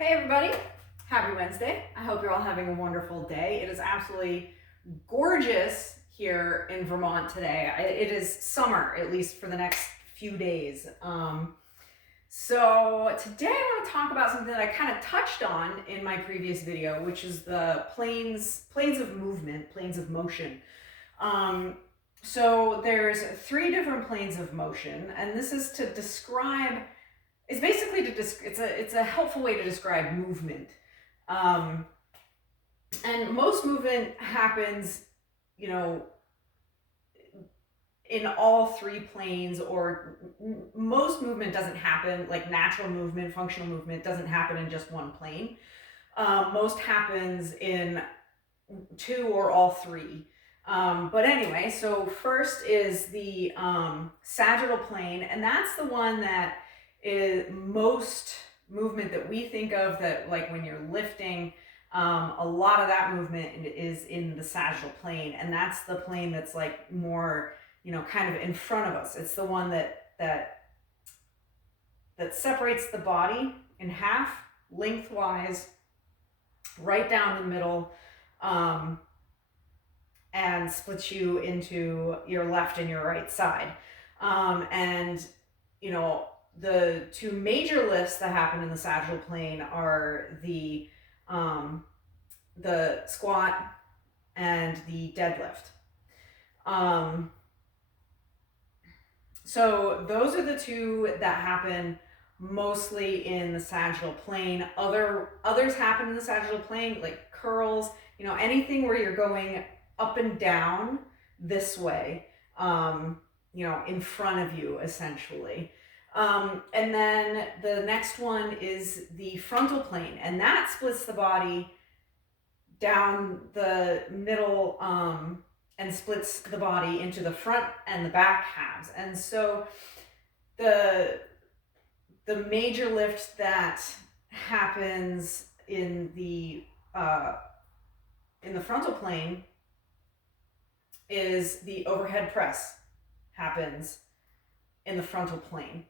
Hey everybody, happy Wednesday. I hope you're all having a wonderful day. It is absolutely gorgeous here in Vermont today. It is summer, at least for the next few days. So today I want to talk about something that I kind of touched on in my previous video, which is the planes of movement, planes of motion. So there's 3 different planes of motion, and this is to describe. It's basically it's a helpful way to describe movement. And most movement happens, in all 3 planes, or most movement doesn't happen, like natural movement, functional movement doesn't happen in just one plane. Most happens in 2 or all 3. But anyway, so first is the sagittal plane, and that's the one that is most movement that we think of, that like when you're lifting, a lot of that movement is in the sagittal plane, and that's the plane that's like more, kind of in front of us. It's the one that separates the body in half lengthwise, right down the middle, and splits you into your left and your right side. And the 2 major lifts that happen in the sagittal plane are the squat and the deadlift. So those are the 2 that happen mostly in the sagittal plane. Others happen in the sagittal plane, like curls, anything where you're going up and down this way, in front of you, essentially. And then the next one is the frontal plane, and that splits the body down the middle, and splits the body into the front and the back halves. And so the major lift that happens in the frontal plane is the overhead press happens in the frontal plane.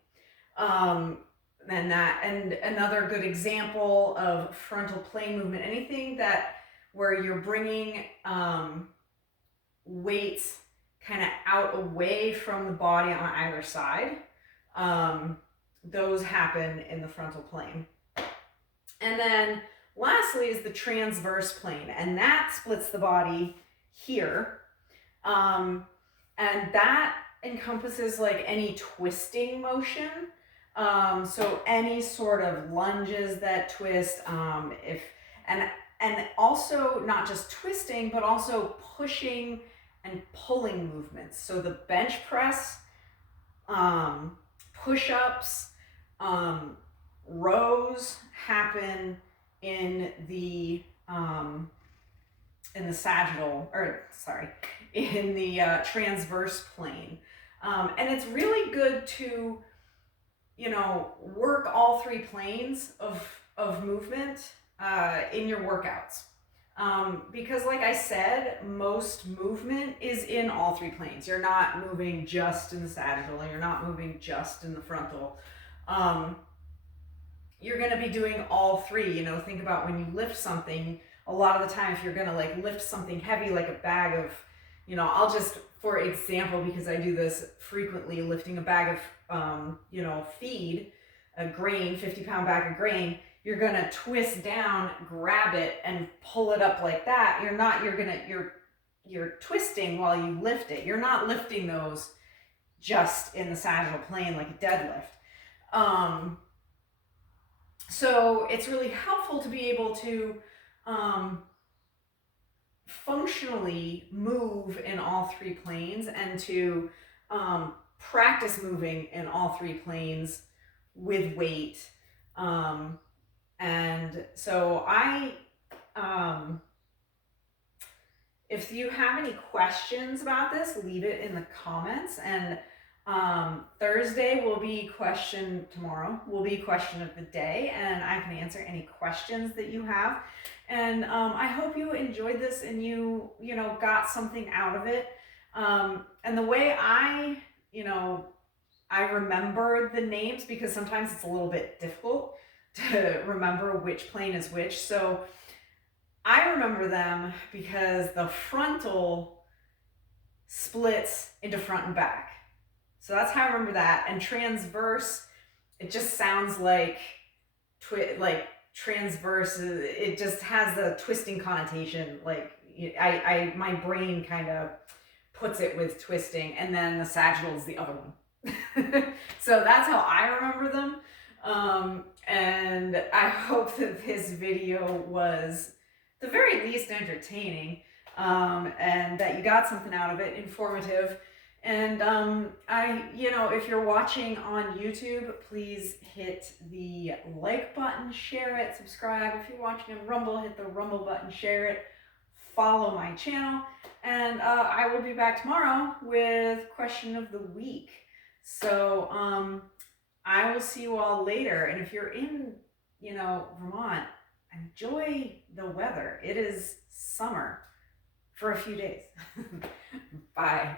And another good example of frontal plane movement, anything where you're bringing weights kind of out away from the body on either side, those happen in the frontal plane. And then lastly is the transverse plane, and that splits the body here, and that encompasses like any twisting motion. So any sort of lunges that twist, and also not just twisting, but also pushing and pulling movements. So the bench press, push-ups, rows happen in the transverse plane. And it's really good to, work all 3 planes of movement in your workouts. Because like I said, most movement is in all 3 planes. You're not moving just in the sagittal, you're not moving just in the frontal. You're going to be doing all 3. Think about when you lift something. A lot of the time, if you're going to like lift something heavy, like a bag of, I'll just, for example, because I do this frequently, lifting a bag of, feed, a grain, 50-pound bag of grain, you're going to twist down, grab it, and pull it up like that. You're twisting while you lift it. You're not lifting those just in the sagittal plane like a deadlift. So it's really helpful to be able to functionally move in all 3 planes, and to practice moving in all 3 planes with weight. And so if you have any questions about this, leave it in the comments. And Thursday will be tomorrow will be question of the day, and I can answer any questions that you have. And I hope you enjoyed this and you got something out of it. And the way I remember the names, because sometimes it's a little bit difficult to to remember which plane is which. So I remember them because the frontal splits into front and back. So that's how I remember that. And transverse, it just sounds like transverse. It just has the twisting connotation. Like my brain kind of puts it with twisting, and then the sagittal is the other one. So that's how I remember them. And I hope that this video was, at the very least, entertaining, and that you got something out of it, informative. And if you're watching on YouTube, please hit the like button, share it, subscribe. If you're watching on Rumble, hit the Rumble button, share it, follow my channel, and I will be back tomorrow with question of the week. So I will see you all later. And if you're in, Vermont, enjoy the weather. It is summer for a few days. Bye.